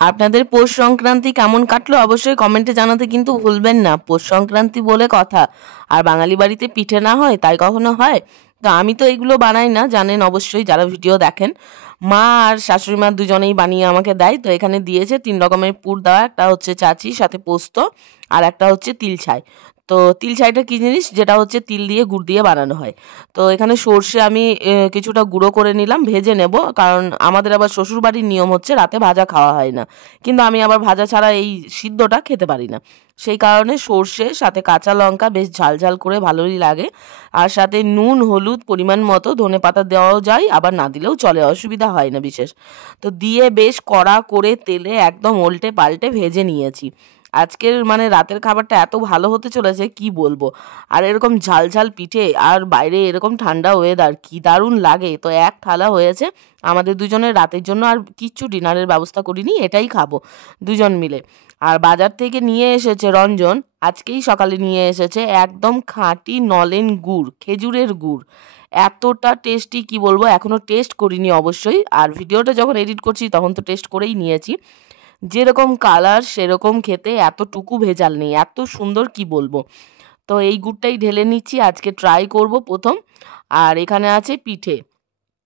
আপনাদের পৌষ সংক্রান্তি কেমন কাটলো অবশ্যই কমেন্টে জানাতে কিন্তু ভুলবেন না। পৌষ সংক্রান্তি বলে কথা, আর বাঙালি বাড়িতে পিঠে না হয় তাই কখনো হয়? তো আমি তো এগুলো বানাই না, জানেন অবশ্যই যারা ভিডিও দেখেন। মা আর শাশুড়ি মা দুজনেই বানিয়ে আমাকে দেয়। তো এখানে দিয়েছে 3 রকমের পুর দেওয়া, একটা হচ্ছে চাচি, সাথে পোস্ত, আর একটা হচ্ছে তিল ছাই। তো তিল ছাইটা কী জিনিস, যেটা হচ্ছে তিল দিয়ে গুড় দিয়ে বানানো হয়। তো এখানে সর্ষে আমি কিছুটা গুঁড়ো করে নিলাম, ভেজে নেব, কারণ আমাদের আবার শ্বশুরবাড়ির নিয়ম হচ্ছে রাতে ভাজা খাওয়া হয় না। কিন্তু আমি আবার ভাজা ছাড়া এই সিদ্ধটা খেতে পারি না। সেই কারণে সর্ষে সাথে কাঁচা লঙ্কা বেশ ঝাল ঝাল করে ভালোই লাগে, আর সাথে নুন হলুদ পরিমাণ মতো, ধনেপাতা দেওয়াও যায়, আবার না দিলেও চলে, অসুবিধা হয় না বিশেষ। তো দিয়ে বেশ কড়া করে তেলে একদম উল্টে পাল্টে ভেজে নিয়েছি। আজকের মানে রাতের খাবারটা এত ভালো হতে চলেছে কি বলবো। আর এরকম ঝাল ঝাল পিঠে, আর বাইরে এরকম ঠান্ডা ওয়েদার, কি দারুণ লাগে। তো এক থালা হয়েছে আমাদের দুজনের রাতের জন্য, আর কিচ্ছু ডিনারের ব্যবস্থা করিনি, এটাই খাবো দুজন মিলে। আর বাজার থেকে নিয়ে এসেছে রঞ্জন, আজকেই সকালে নিয়ে এসেছে একদম খাঁটি নলেন গুড়, খেজুরের গুড়। এতটা টেস্টি কি বলবো, এখনো টেস্ট করিনি অবশ্যই, আর ভিডিওটা যখন এডিট করছি তখন তো টেস্ট করেই নিয়েছি। যেরকম কালার সেরকম খেতে, এতটুকু ভেজাল নেই, এত সুন্দর কি বলবো। তো এই গুড়টাই ঢেলে নিচ্ছি, আজকে ট্রাই করব প্রথম। আর এখানে আছে পিঠে,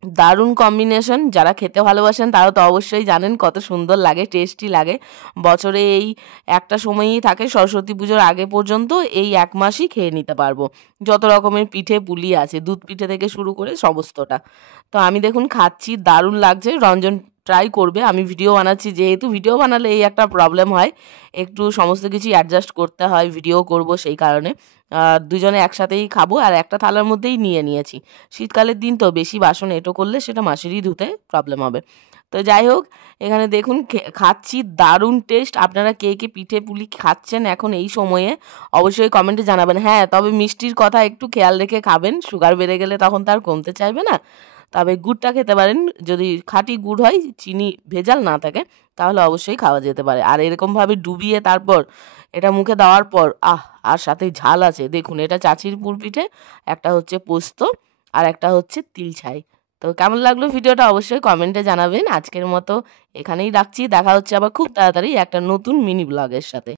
দারুণ কম্বিনেশন। যারা খেতে ভালোবাসেন তারা তো অবশ্যই জানেন কত সুন্দর লাগে, টেস্টি লাগে। বছরে এই একটা সময়ই থাকে, সরস্বতী পুজোর আগে পর্যন্ত এই 1 মাসই খেয়ে নিতে পারবো। যত রকমের পিঠে পুলি আছে, দুধ পিঠে থেকে শুরু করে সমস্তটা। তো আমি দেখুন খাচ্ছি, দারুণ লাগছে। রঞ্জন ট্রাই করবে, আমি ভিডিও বানাচ্ছি, যেহেতু ভিডিও বানালে এই একটা প্রবলেম হয়, একটু সমস্ত কিছু অ্যাডজাস্ট করতে হয়, ভিডিও করব সেই কারণে। দুজনে একসাথেই খাবো, আর একটা থালার মধ্যেই নিয়ে নিয়েছি। শীতকালের দিন তো বেশি বাসন এঁটো করলে সেটা মাসেরই ধুতে প্রবলেম হবে। তো যাই হোক, এখানে দেখুন খাচ্ছি, দারুণ টেস্ট। আপনারা কে কে পিঠে পুলি খাচ্ছেন এখন এই সময়ে অবশ্যই কমেন্টে জানাবেন। হ্যাঁ, তবে মিষ্টির কথা একটু খেয়াল রেখে খাবেন, সুগার বেড়ে গেলে তখন তার কমতে চাইবে না। তবে গুড়টা খেতে পারেন, যদি খাঁটি গুড় হয়, চিনি ভেজাল না থাকে, তাহলে অবশ্যই খাওয়া যেতে পারে। আর এরকমভাবে ডুবিয়ে তারপর এটা মুখে দেওয়ার পর আর সাথে ঝাল আছে দেখুন, এটা চাচির পুর পিঠে, একটা হচ্ছে পোস্ত, আর একটা হচ্ছে তিল ছাই। তো কেমন লাগলো ভিডিওটা অবশ্যই কমেন্টে জানাবেন। আজকের মতো এখানেই রাখছি, দেখা হচ্ছে আবার খুব তাড়াতাড়ি একটা নতুন মিনি ব্লগের সাথে।